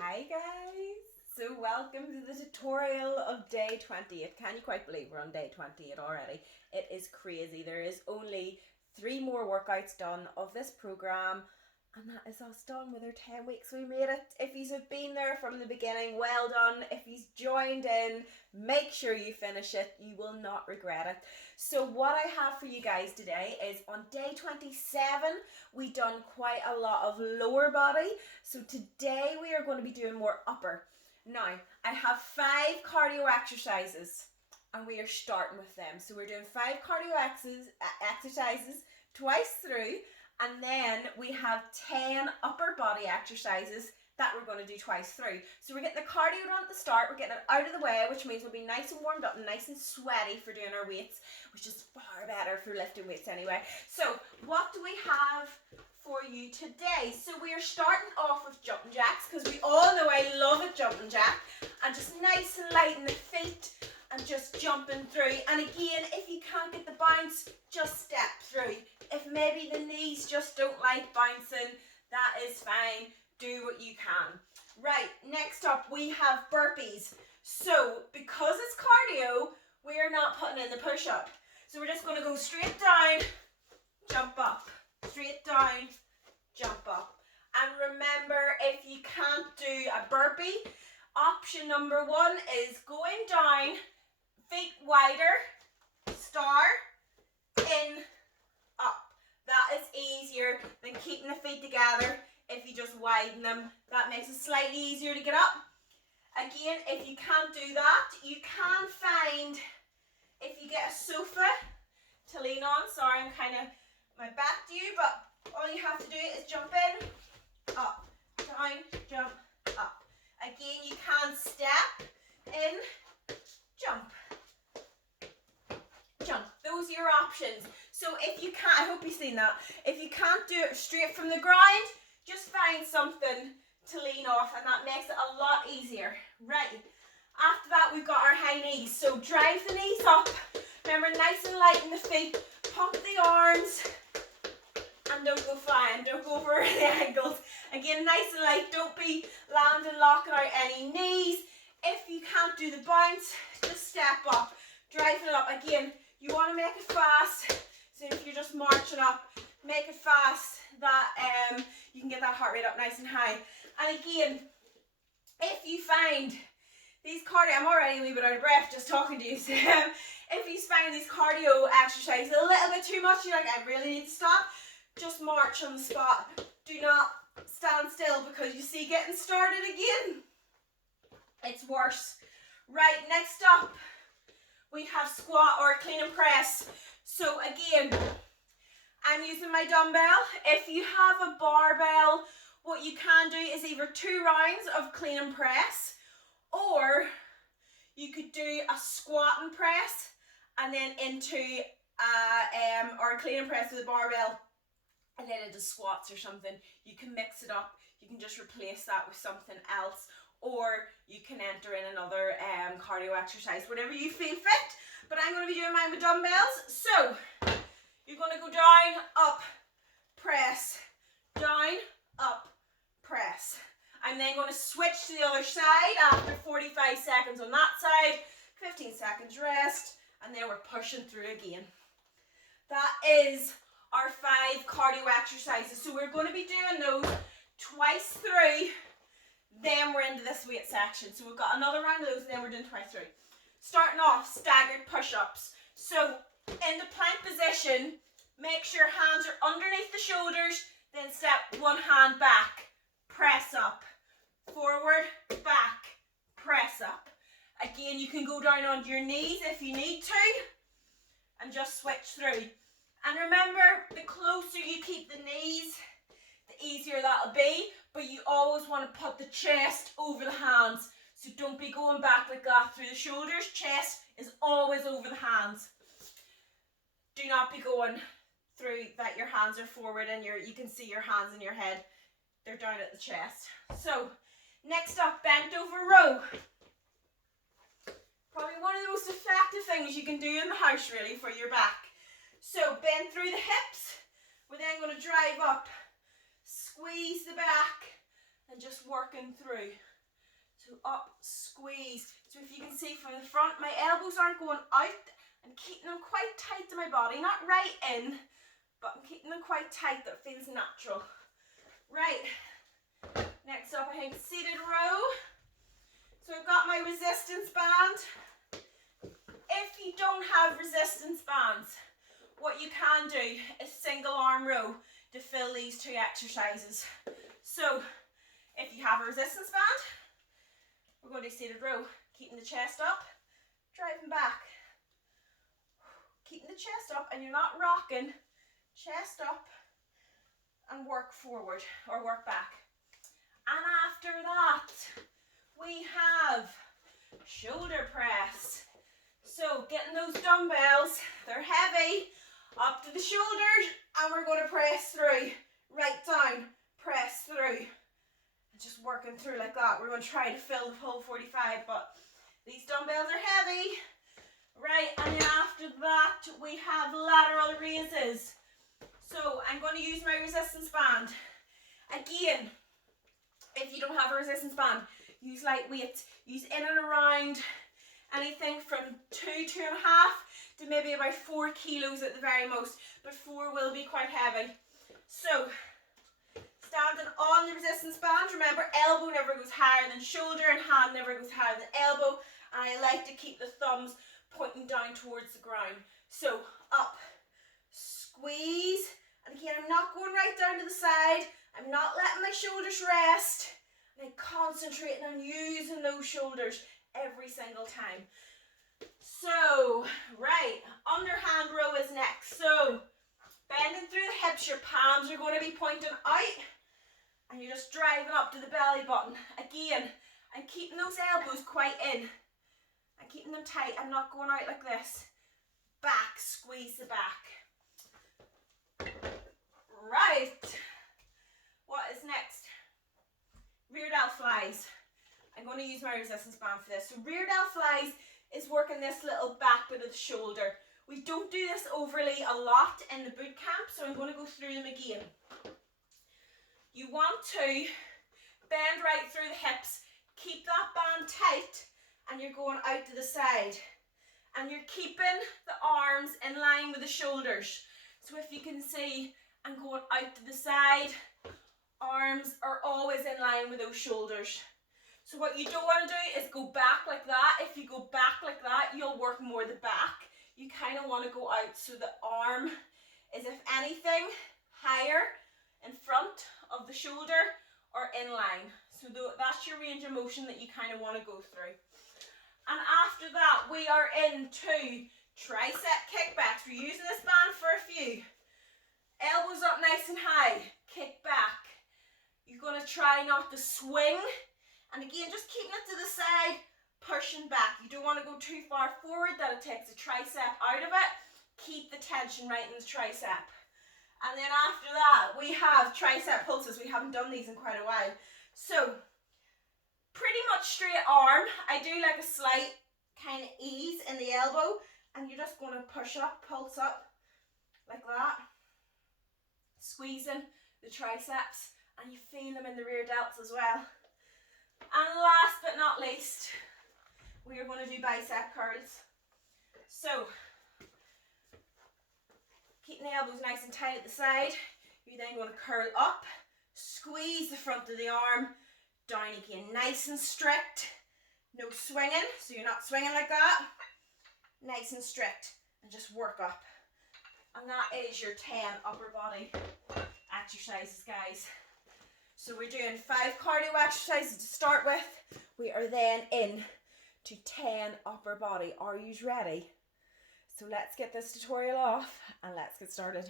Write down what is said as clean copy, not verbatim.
Hi guys! So welcome to the tutorial of day 20th. Can you quite believe we're on day 20th already? It is crazy. There is only 3 more workouts done of this program and that is us done with our 10 weeks. We made it. If you have been there from the beginning, well done. If you've joined in, make sure you finish it. You will not regret it. So what I have for you guys today is on day 27, we done quite a lot of lower body. So today we are going to be doing more upper. Now, I have 5 cardio exercises and we are starting with them. So we're doing 5 cardio exercises twice through, and then we have 10 upper body exercises that we're going to do twice through. So we're getting the cardio done at the start, we're getting it out of the way, which means we'll be nice and warmed up and nice and sweaty for doing our weights, which is far better for lifting weights anyway. So what do we have for you today? So we are starting off with jumping jacks, because we all know I love a jumping jack, and just nice and light in the feet and just jumping through. And again, if you can't get the bounce, just step through. If maybe the knees just don't like bouncing, that is fine. Do what you can. Right, next up we have burpees. So because it's cardio, we are not putting in the push-up. So we're just going to go straight down, jump up, straight down, jump up. And remember, if you can't do a burpee, option number 1 is going down, feet wider, star, in, up. That is easier than keeping the feet together. If you just widen them, that makes it slightly easier to get up. Again, if you can't do that, you can find, if you get a sofa to lean on, sorry, I'm kind of my back to you, but all you have to do is jump in, up, down, jump, up. Again, you can step in, jump, jump. Those are your options. So if you can't, I hope you've seen that, if you can't do it straight from the ground, just find something to lean off, and that makes it a lot easier. Right, after that we've got our high knees. So drive the knees up, remember nice and light in the feet, pump the arms, and don't go flying, don't go over the ankles. Again, nice and light, don't be landing, locking out any knees. If you can't do the bounce, just step up, drive it up. Again, you want to make it fast, so if you're just marching up, make it fast, that you can get that heart rate up nice and high. And again, if you find these cardio, I'm already a wee bit out of breath just talking to you, so if you find these cardio exercises a little bit too much, you're like, I really need to stop, just march on the spot. Do not stand still, because you see, getting started again, it's worse. Right, next up, we have squat or clean and press. So again, I'm using my dumbbell. If you have a barbell, what you can do is either 2 rounds of clean and press, or you could do a squat and press and then into or a clean and press with a barbell and then into squats or something. You can mix it up. You can just replace that with something else, or you can enter in another cardio exercise, whatever you feel fit. But I'm going to be doing mine with dumbbells. So you're going to go down, up, press, down, up, press. I'm then going to switch to the other side after 45 seconds on that side, 15 seconds rest, and then we're pushing through again. That is our 5 cardio exercises. So we're going to be doing those twice through, then we're into this weight section. So we've got another round of those, and then we're doing twice through. Starting off, staggered push-ups. So in the plank position, make sure hands are underneath the shoulders, then step one hand back, press up, forward, back, press up. Again, you can go down onto your knees if you need to, and just switch through. And remember, the closer you keep the knees, the easier that'll be, but you always want to put the chest over the hands. So don't be going back like that through the shoulders. Chest is always over the hands. Do not be going through that your hands are forward and you can see your hands in your head. They're down at the chest. So next up, bent over row. Probably one of the most effective things you can do in the house really for your back. So bend through the hips. We're then going to drive up, squeeze the back, and just working through. So up, squeeze. So if you can see from the front, my elbows aren't going out. I'm keeping them quite tight to my body, not right in, but I'm keeping them quite tight that feels natural. Right, next up I think seated row. So I've got my resistance band. If you don't have resistance bands, what you can do is single arm row to fill these two exercises. So if you have a resistance band, we're going to do seated row, keeping the chest up, driving back. Keeping the chest up, and you're not rocking, chest up and work forward or work back. And after that, we have shoulder press. So getting those dumbbells, they're heavy, up to the shoulders, and we're going to press through, right down, press through. And just working through like that. We're going to try to fill the whole 45, but these dumbbells are heavy. Right, and then after that, we have lateral raises. So I'm going to use my resistance band. Again, if you don't have a resistance band, use light weights. Use in and around anything from 2.5 to maybe about 4 kilos at the very most, but 4 will be quite heavy. So, standing on the resistance band, remember elbow never goes higher than shoulder and hand never goes higher than elbow. And I like to keep the thumbs pointing down towards the ground. So up, squeeze, and again I'm not going right down to the side, I'm not letting my shoulders rest, and I'm concentrating on using those shoulders every single time. So, right, underhand row is next. So, bending through the hips, your palms are going to be pointing out, and you're just driving up to the belly button. Again, I'm keeping those elbows quite in. I'm keeping them tight. I'm not going out like this. Back, squeeze the back. Right. What is next? Rear delt flies. I'm going to use my resistance band for this. So rear delt flies is working this little back bit of the shoulder. We don't do this overly a lot in the boot camp, so I'm going to go through them again. You want to bend right through the hips. Keep that band tight. And you're going out to the side, and you're keeping the arms in line with the shoulders. So if you can see, I'm going out to the side, arms are always in line with those shoulders. So what you don't want to do is go back like that. If you go back like that, you'll work more the back. You kind of want to go out so the arm is, if anything, higher in front of the shoulder or in line. So that's your range of motion that you kind of want to go through. And after that, we are into tricep kickbacks. We're using this band for a few. Elbows up nice and high. Kick back. You're going to try not to swing. And again, just keeping it to the side, pushing back. You don't want to go too far forward that it takes the tricep out of it. Keep the tension right in the tricep. And then after that, we have tricep pulses. We haven't done these in quite a while. So, pretty much straight arm. I do like a slight kind of ease in the elbow, and you're just going to push up, pulse up, like that. Squeezing the triceps, and you feel them in the rear delts as well. And last but not least, we are going to do bicep curls. So, keeping the elbows nice and tight at the side, you're then going to curl up, squeeze the front of the arm, down again, nice and strict, no swinging, so you're not swinging like that, nice and strict, and just work up. And that is your 10 upper body exercises, guys. So we're doing 5 cardio exercises to start with. We are then in to 10 upper body. Are you ready? So let's get this tutorial off and let's get started.